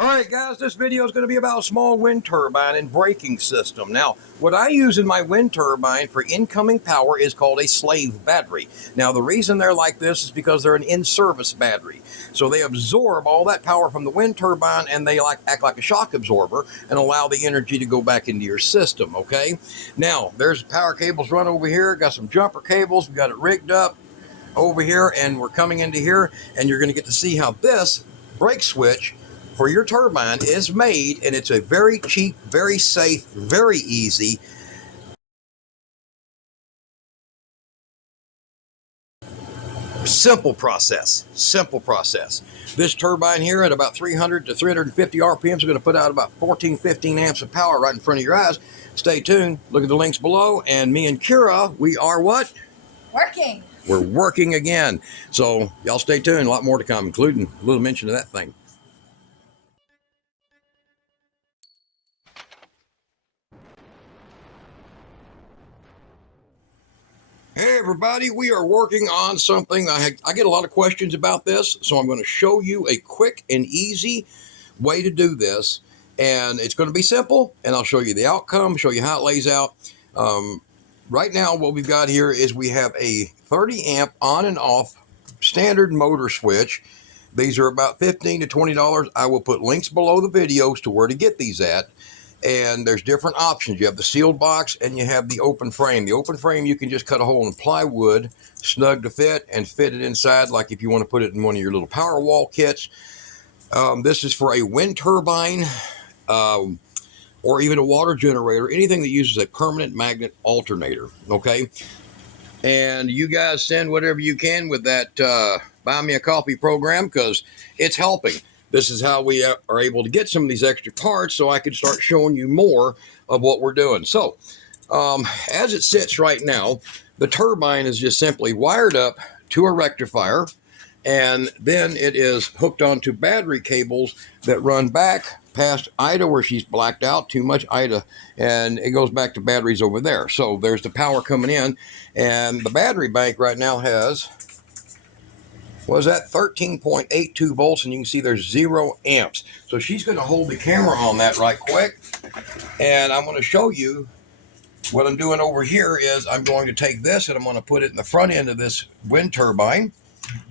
All right, guys, this video is going to be about a small wind turbine and braking system. Now, what I use in my wind turbine for incoming power is called a slave battery. Now, the reason they're like this is because they're an in-service battery. So they absorb all that power from the wind turbine and they act like a shock absorber and allow the energy to go back into your system, okay? Now, there's power cables run over here. Got some jumper cables. We got it rigged up over here, and we're coming into here, and you're going to get to see how this brake switch for your turbine is made, and it's a very cheap, very safe, very easy simple process. This turbine here at about 300 to 350 RPMs is going to put out about 15 amps of power right in front of your eyes. Stay tuned, look at the links below, and me and Kira, we are what? Working. We're working again. So y'all stay tuned, a lot more to come, including a little mention of that thing. Hey everybody, we are working on something. I get a lot of questions about this, so I'm going to show you a quick and easy way to do this. And it's going to be simple, and I'll show you the outcome, show you how it lays out. Right now, what we've got here is we have a 30 amp on and off standard motor switch. These are about $15 to $20. I will put links below the videos to where to get these at. And there's different options. You have the sealed box and you have the open frame. The open frame, you can just cut a hole in plywood, snug to fit, and fit it inside like if you want to put it in one of your little power wall kits. This is for a wind turbine or even a water generator, anything that uses a permanent magnet alternator, okay? And you guys send whatever you can with that Buy Me a Coffee program, because it's helping. This is how we are able to get some of these extra parts so I can start showing you more of what we're doing. So as it sits right now, the turbine is just simply wired up to a rectifier, and then it is hooked onto battery cables that run back past Ida where she's blacked out, too much Ida, and it goes back to batteries over there. So there's the power coming in, and the battery bank right now has, was that 13.82 volts, and you can see there's 0 amps. So she's going to hold the camera on that right quick, and I'm going to show you what I'm doing over here. Is I'm going to take this and I'm going to put it in the front end of this wind turbine,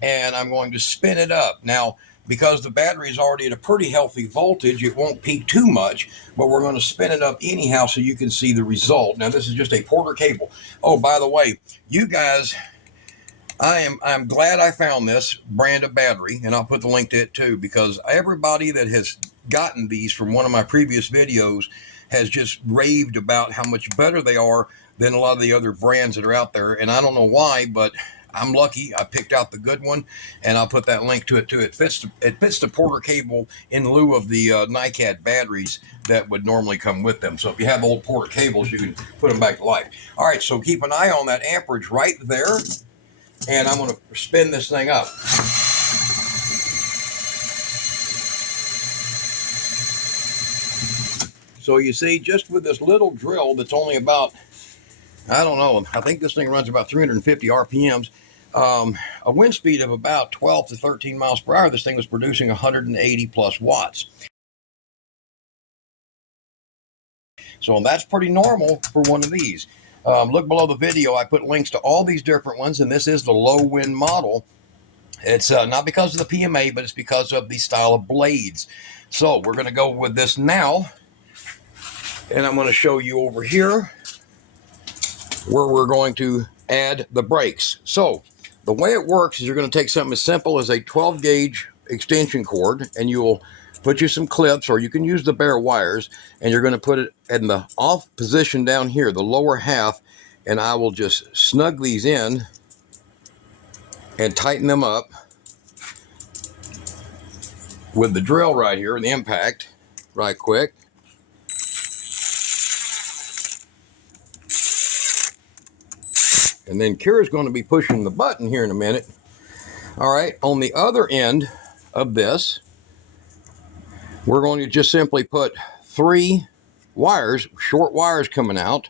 and I'm going to spin it up. Now, because the battery is already at a pretty healthy voltage, it won't peak too much, but we're going to spin it up anyhow so you can see the result. Now, this is just a Porter cable. Oh, by the way, you guys, I'm glad I found this brand of battery, and I'll put the link to it too, because everybody that has gotten these from one of my previous videos has just raved about how much better they are than a lot of the other brands that are out there. And I don't know why, but I'm lucky I picked out the good one, and I'll put that link to it too. It fits the Porter cable in lieu of the NiCad batteries that would normally come with them. So if you have old Porter cables, you can put them back to life. All right, so keep an eye on that amperage right there. And I'm going to spin this thing up. So you see, just with this little drill that's only about, I don't know, I think this thing runs about 350 RPMs, a wind speed of about 12 to 13 miles per hour, this thing was producing 180 plus watts. So that's pretty normal for one of these. Look below the video. I put links to all these different ones, and this is the low wind model. It's not because of the PMA, but it's because of the style of blades. So we're going to go with this now, and I'm going to show you over here where we're going to add the brakes. So the way it works is you're going to take something as simple as a 12 gauge extension cord, and you will put you some clips, or you can use the bare wires, and you're going to put it in the off position down here, the lower half, and I will just snug these in and tighten them up with the drill right here, the impact, right quick. And then Kira's going to be pushing the button here in a minute. All right, on the other end of this, we're going to just simply put 3 wires, short wires coming out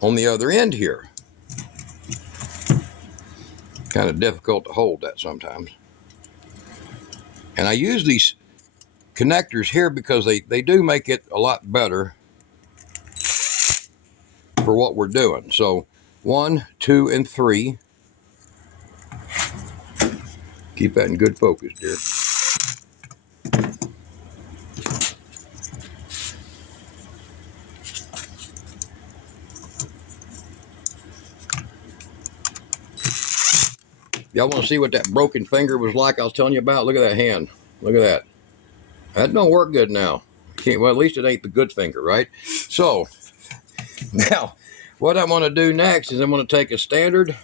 on the other end here. Kind of difficult to hold that sometimes. And I use these connectors here because they do make it a lot better for what we're doing. So 1, 2, and 3. Keep that in good focus, dear. Y'all want to see what that broken finger was like I was telling you about? Look at that hand. Look at that. That don't work good now. Well, at least it ain't the good finger, right? So now what I'm going to do next is I'm going to take a standard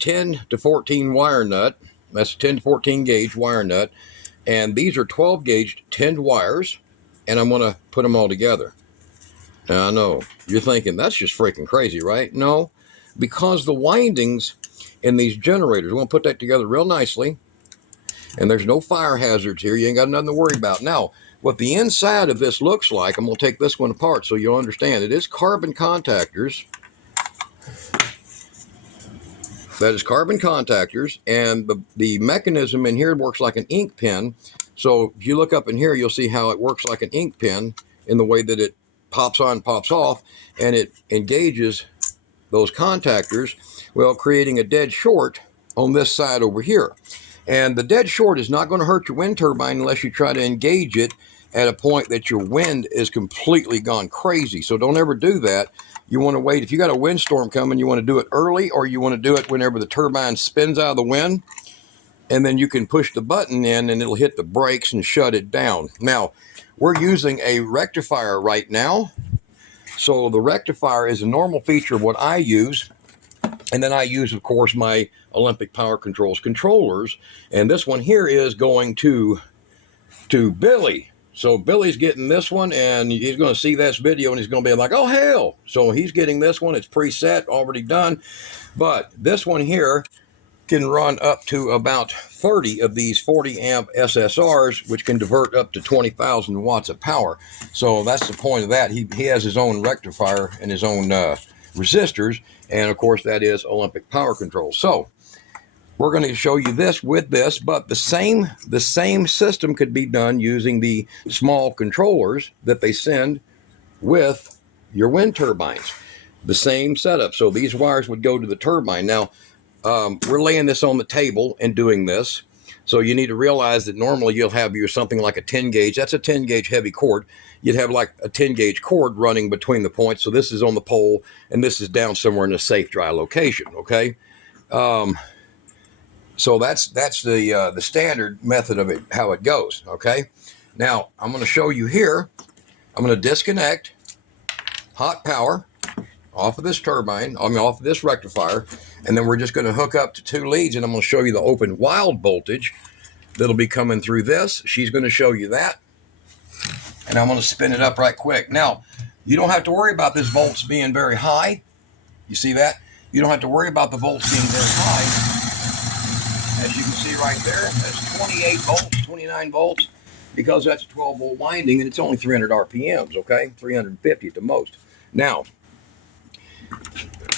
10 to 14 wire nut. That's a 10 to 14 gauge wire nut. And these are 12 gauge tinned wires. And I'm going to put them all together. Now, I know you're thinking that's just freaking crazy, right? No, because the windings in these generators, we're going to put that together real nicely. And there's no fire hazards here. You ain't got nothing to worry about. Now, what the inside of this looks like, I'm going to take this one apart so you'll understand. It is carbon contactors. That is carbon contactors. And the mechanism in here works like an ink pen. So if you look up in here, you'll see how it works like an ink pen in the way that it pops on, pops off, and it engages those contactors, well, creating a dead short on this side over here. And the dead short is not going to hurt your wind turbine unless you try to engage it at a point that your wind is completely gone crazy. So don't ever do that. You want to wait. If you got a windstorm coming, you want to do it early, or you want to do it whenever the turbine spins out of the wind, and then you can push the button in and it'll hit the brakes and shut it down. Now, we're using a rectifier right now. So the rectifier is a normal feature of what I use. And then I use, of course, my Olympic Power Controls controllers. And this one here is going to Billy. So Billy's getting this one, and he's going to see this video, and he's going to be like, oh, hell. So he's getting this one. It's preset, already done. But this one here can run up to about 30 of these 40 amp SSRs, which can divert up to 20,000 watts of power. So that's the point of that. He has his own rectifier and his own resistors, and of course that is Olympic Power Control. So we're going to show you this with this, but the same system could be done using the small controllers that they send with your wind turbines. The same setup. So these wires would go to the turbine. Now, we're laying this on the table and doing this. So you need to realize that normally you'll have something like a 10 gauge. That's a 10 gauge heavy cord. You'd have like a 10 gauge cord running between the points. So this is on the pole and this is down somewhere in a safe, dry location. Okay. So that's the standard method of it, how it goes. Okay. Now I'm going to show you here. I'm going to disconnect hot power off of this turbine, off of this rectifier, and then we're just going to hook up to 2 leads, and I'm going to show you the open wild voltage that'll be coming through this. She's going to show you that, and I'm going to spin it up right quick. Now, you don't have to worry about this volts being very high. You see that? You don't have to worry about the volts being very high. As you can see right there, that's 28 volts, 29 volts, because that's a 12-volt winding, and it's only 300 RPMs, okay? 350 at the most. Now,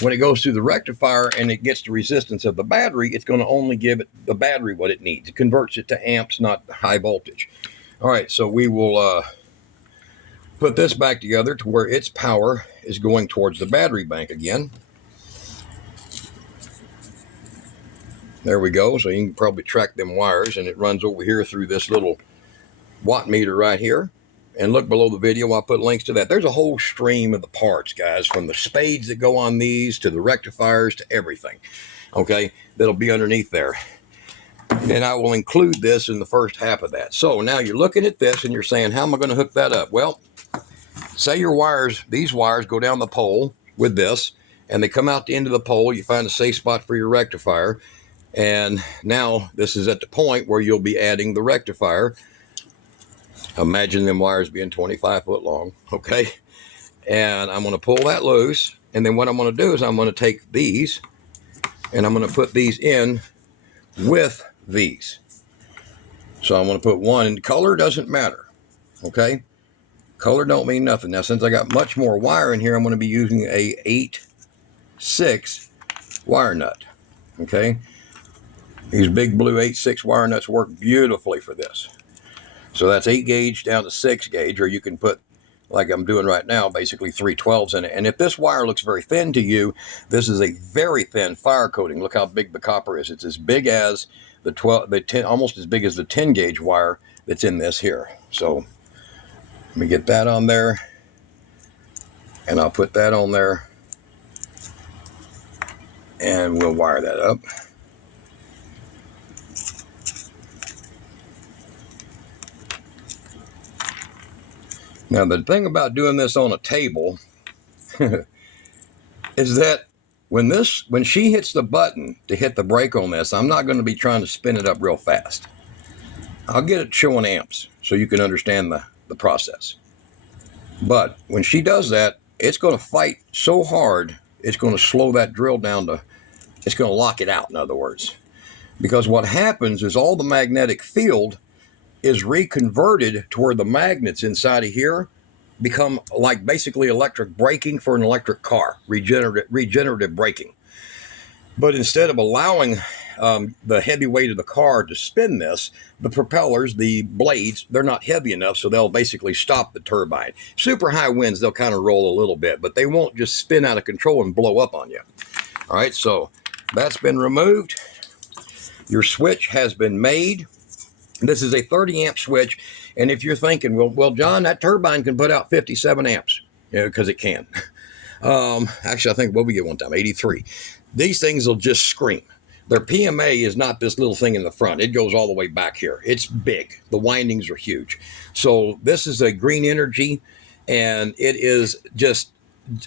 when it goes through the rectifier and it gets the resistance of the battery, it's going to only give the battery what it needs. It converts it to amps, not high voltage. All right, so we will put this back together to where its power is going towards the battery bank again. There we go. So you can probably track them wires, and it runs over here through this little watt meter right here. And look below the video, I'll put links to that. There's a whole stream of the parts, guys, from the spades that go on these to the rectifiers to everything, okay, that'll be underneath there. And I will include this in the first half of that. So now you're looking at this and you're saying, how am I going to hook that up? Well, say your wires, these wires go down the pole with this, and they come out the end of the pole. You find a safe spot for your rectifier. And now this is at the point where you'll be adding the rectifier. Imagine them wires being 25 foot long, okay? And I'm going to pull that loose. And then what I'm going to do is I'm going to take these and I'm going to put these in with these. So I'm going to put one, and color doesn't matter, okay? Color don't mean nothing. Now, since I got much more wire in here, I'm going to be using a 8/6 wire nut, okay? These big blue 8/6 wire nuts work beautifully for this. So that's 8 gauge down to 6 gauge, or you can put, like I'm doing right now, basically 3/12s in it. And if this wire looks very thin to you, this is a very thin fire coating. Look how big the copper is. It's as big as the 10, almost as big as the 10 gauge wire that's in this here. So let me get that on there, and I'll put that on there, and we'll wire that up. Now, the thing about doing this on a table is that when she hits the button to hit the brake on this, I'm not going to be trying to spin it up real fast. I'll get it showing amps so you can understand the process. But when she does that, it's going to fight so hard, it's going to slow that drill down to, it's going to lock it out, in other words. Because what happens is all the magnetic field is reconverted to where the magnets inside of here become like basically electric braking for an electric car, regenerative braking. But instead of allowing the heavy weight of the car to spin this, the propellers, the blades, they're not heavy enough, so they'll basically stop the turbine. Super high winds, they'll kind of roll a little bit, but they won't just spin out of control and blow up on you. All right, so that's been removed. Your switch has been made. This is a 30 amp switch, and if you're thinking, well, John, that turbine can put out 57 amps, because it can. Actually, I think what we get one time, 83. These things will just scream. Their PMA is not this little thing in the front. It goes all the way back here. It's big. The windings are huge. So this is a green energy, and it is just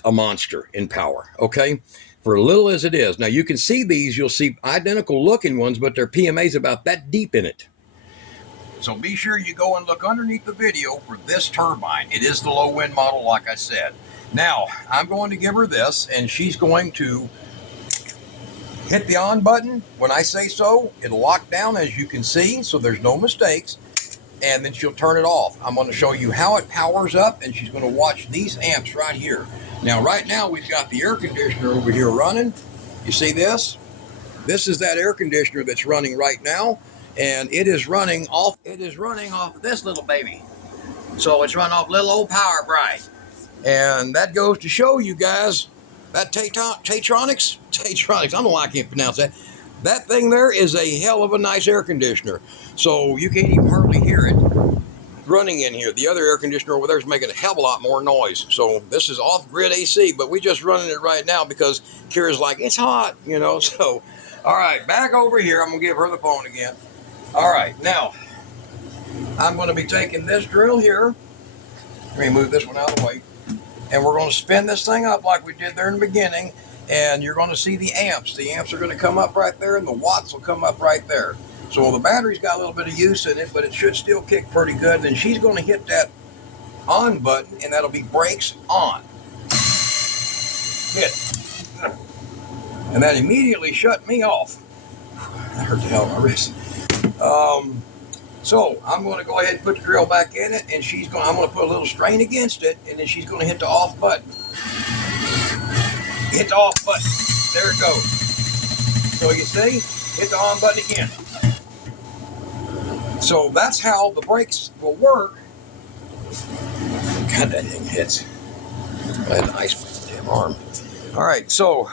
a monster in power, okay? For little as it is. Now, you can see these. You'll see identical looking ones, but their PMA is about that deep in it. So be sure you go and look underneath the video for this turbine. It is the low wind model, like I said. Now, I'm going to give her this, and she's going to hit the on button. When I say so, it'll lock down, as you can see, so there's no mistakes, and then she'll turn it off. I'm going to show you how it powers up, and she's going to watch these amps right here. Now, right now, we've got the air conditioner over here running. You see this? This is that air conditioner that's running right now. And it is running off of this little baby. So it's running off little old Power Bright. And that goes to show you guys that Tatronics, I don't know why I can't pronounce that. That thing there is a hell of a nice air conditioner. So you can't even hardly hear it running in here. The other air conditioner over there is making a hell of a lot more noise. So this is off-grid AC, but we're just running it right now because Kira's like, it's hot, So, all right, back over here. I'm going to give her the phone again. All right, now, I'm going to be taking this drill here. Let me move this one out of the way. And we're going to spin this thing up like we did there in the beginning. And you're going to see the amps. The amps are going to come up right there, and the watts will come up right there. So the battery's got a little bit of use in it, but it should still kick pretty good. And she's going to hit that on button, and that'll be brakes on. Hit. And that immediately shut me off. That hurt the hell out of my wrist. So I'm going to go ahead and put the drill back in it, and I'm going to put a little strain against it, and then she's going to hit the off button. Hit the off button. There it goes. So you see, hit the on button again. So that's how the brakes will work. God, that thing hits. I had to ice my damn arm. All right, so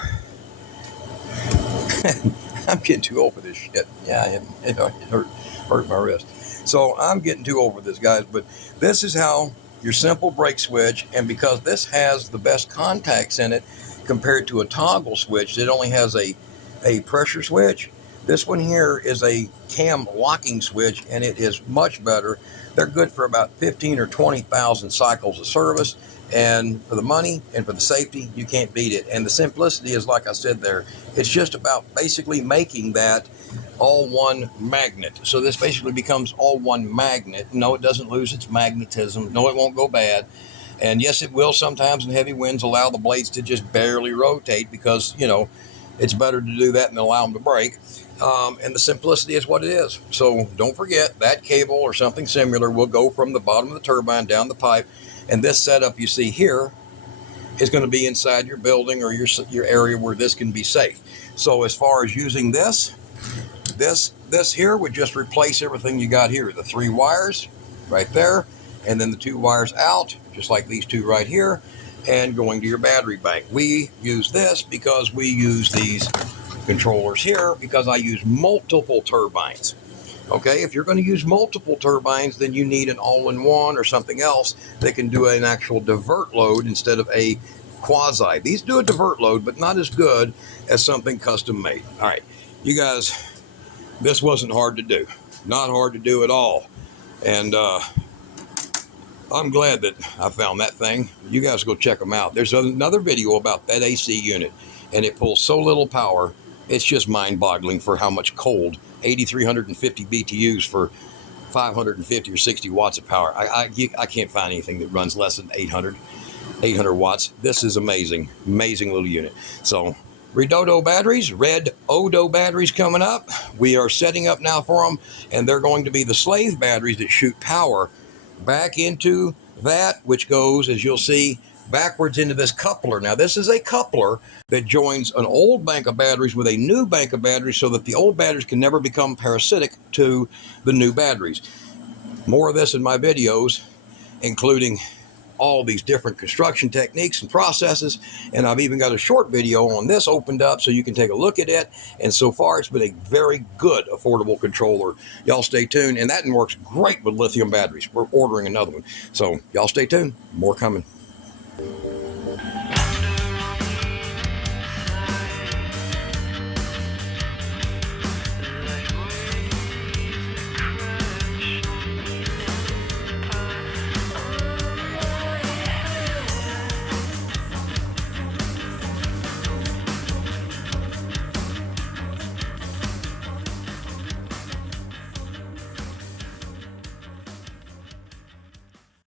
I'm getting too old for this shit. Yeah, it hurt my wrist. So I'm getting too old for this, guys. But this is how your simple brake switch, and because this has the best contacts in it compared to a toggle switch that only has a pressure switch, this one here is a cam locking switch, and it is much better. They're good for about 15 or 20,000 cycles of service. And for the money and for the safety, you can't beat it. And the simplicity is, like I said there, it's just about basically making that all one magnet. So this basically becomes all one magnet. No, it doesn't lose its magnetism. No, it won't go bad. And yes, it will sometimes in heavy winds allow the blades to just barely rotate because, it's better to do that than allow them to break. And the simplicity is what it is. So don't forget that cable or something similar will go from the bottom of the turbine down the pipe. And this setup you see here is going to be inside your building or your area where this can be safe. So as far as using this here would just replace everything you got here. The 3 wires, right there, and then the 2 wires out, just like these 2 right here, and going to your battery bank. We use this because we use these controllers here because I use multiple turbines. Okay, if you're going to use multiple turbines, then you need an all-in-one or something else that can do an actual divert load instead of a quasi. These do a divert load, but not as good as something custom made. All right, you guys, this wasn't hard to do. Not hard to do at all. And I'm glad that I found that thing. You guys go check them out. There's another video about that AC unit, and it pulls so little power. It's just mind-boggling for how much cold, 8,350 BTUs for 550 or 60 watts of power. I can't find anything that runs less than 800 watts. This is amazing, amazing little unit. So Red Odo batteries coming up. We are setting up now for them, and they're going to be the slave batteries that shoot power back into that, which goes, as you'll see, backwards into this coupler. Now, this is a coupler that joins an old bank of batteries with a new bank of batteries so that the old batteries can never become parasitic to the new batteries. More of this in my videos, including all these different construction techniques and processes, and I've even got a short video on this opened up so you can take a look at it. And so far, it's been a very good affordable controller. Y'all stay tuned, and that works great with lithium batteries. We're ordering another one, so y'all stay tuned. More coming.